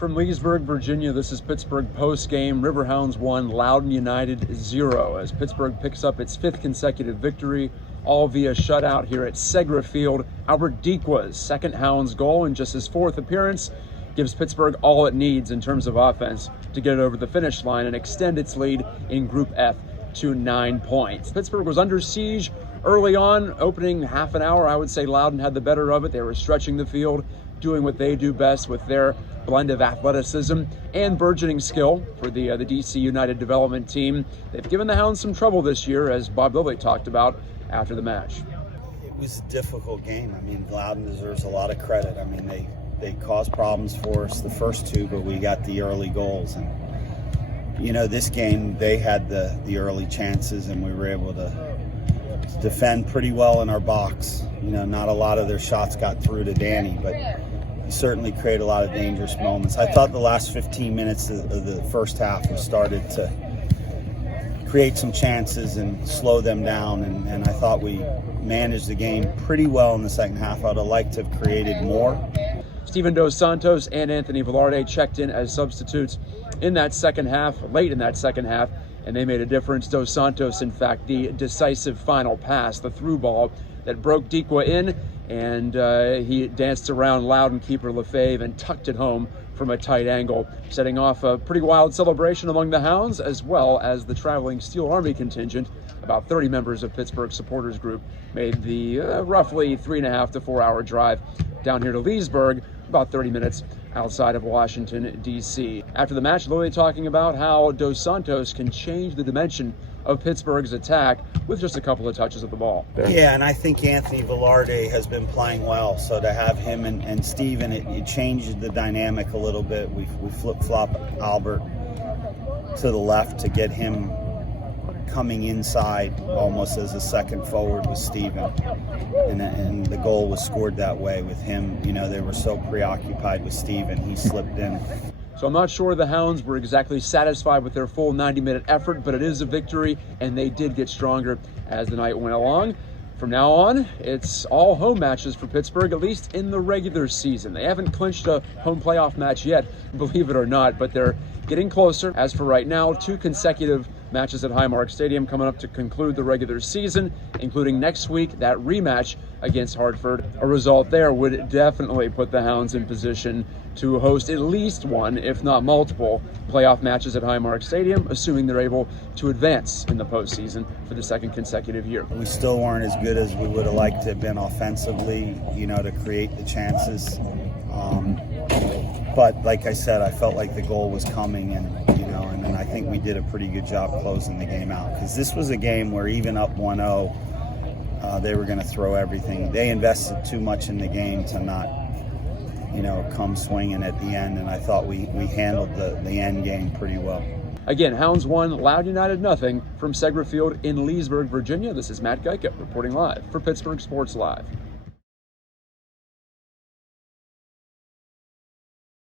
From Leesburg, Virginia, this is Pittsburgh Postgame. Riverhounds 1, Loudoun United 0, as Pittsburgh picks up its 5th consecutive victory, all via shutout here at Segra Field. Albert Dikwa's second Hounds goal in just his 4th appearance gives Pittsburgh all it needs in terms of offense to get it over the finish line and extend its lead in Group F to 9 points. Pittsburgh was under siege early on, opening half an hour. I would say Loudoun had the better of it. They were stretching the field, doing what they do best with their blend of athleticism and burgeoning skill for the DC United development team. They've given the Hounds some trouble this year, as Bob Lilley talked about after the match. It was a difficult game. I mean, Loudoun deserves a lot of credit. I mean, they caused problems for us the first two, but we got the early goals. And, you know, this game, they had the early chances, and we were able to defend pretty well in our box. You know, not a lot of their shots got through to Danny, but he certainly created a lot of dangerous moments. I thought the last 15 minutes of the first half we started to create some chances and slow them down, and I thought we managed the game pretty well in the second half. I'd have liked to have created more. Steven Dos Santos and Anthony Velarde checked in as substitutes in that second half, late in that second half, and they made a difference. Dos Santos, in fact, the decisive final pass, the through ball that broke Dikwa in, and he danced around Loudoun keeper Lefebvre and tucked it home from a tight angle, setting off a pretty wild celebration among the Hounds, as well as the traveling Steel Army contingent. About 30 members of Pittsburgh supporters group made the roughly 3.5 to 4 hour drive down here to Leesburg, about 30 minutes outside of Washington, D.C. After the match, Lilley talking about how Dos Santos can change the dimension of Pittsburgh's attack with just a couple of touches of the ball. Yeah, and I think Anthony Velarde has been playing well, so to have him and Steven, it changed the dynamic a little bit. We flip-flop Albert to the left to get him coming inside almost as a second forward with Steven, and the goal was scored that way with him. You know, they were so preoccupied with Steven, he slipped in. So I'm not sure the Hounds were exactly satisfied with their full 90-minute effort, but it is a victory, and they did get stronger as the night went along. From now on, it's all home matches for Pittsburgh, at least in the regular season. They haven't clinched a home playoff match yet, believe it or not, but they're getting closer. As for right now, 2 consecutive matches at Highmark Stadium coming up to conclude the regular season, including next week, that rematch against Hartford. A result there would definitely put the Hounds in position to host at least one, if not multiple, playoff matches at Highmark Stadium, assuming they're able to advance in the postseason for the 2nd consecutive year. We still weren't as good as we would have liked to have been offensively, you know, to create the chances. But like I said, I felt like the goal was coming, and and I think we did a pretty good job closing the game out, because this was a game where even up 1-0, they were going to throw everything. They invested too much in the game to not, come swinging at the end, and I thought we handled the end game pretty well. Again, Hounds 1, Loudoun United 0 from Segra Field in Leesburg, Virginia. This is Gajtka reporting live for Pittsburgh Sports Live.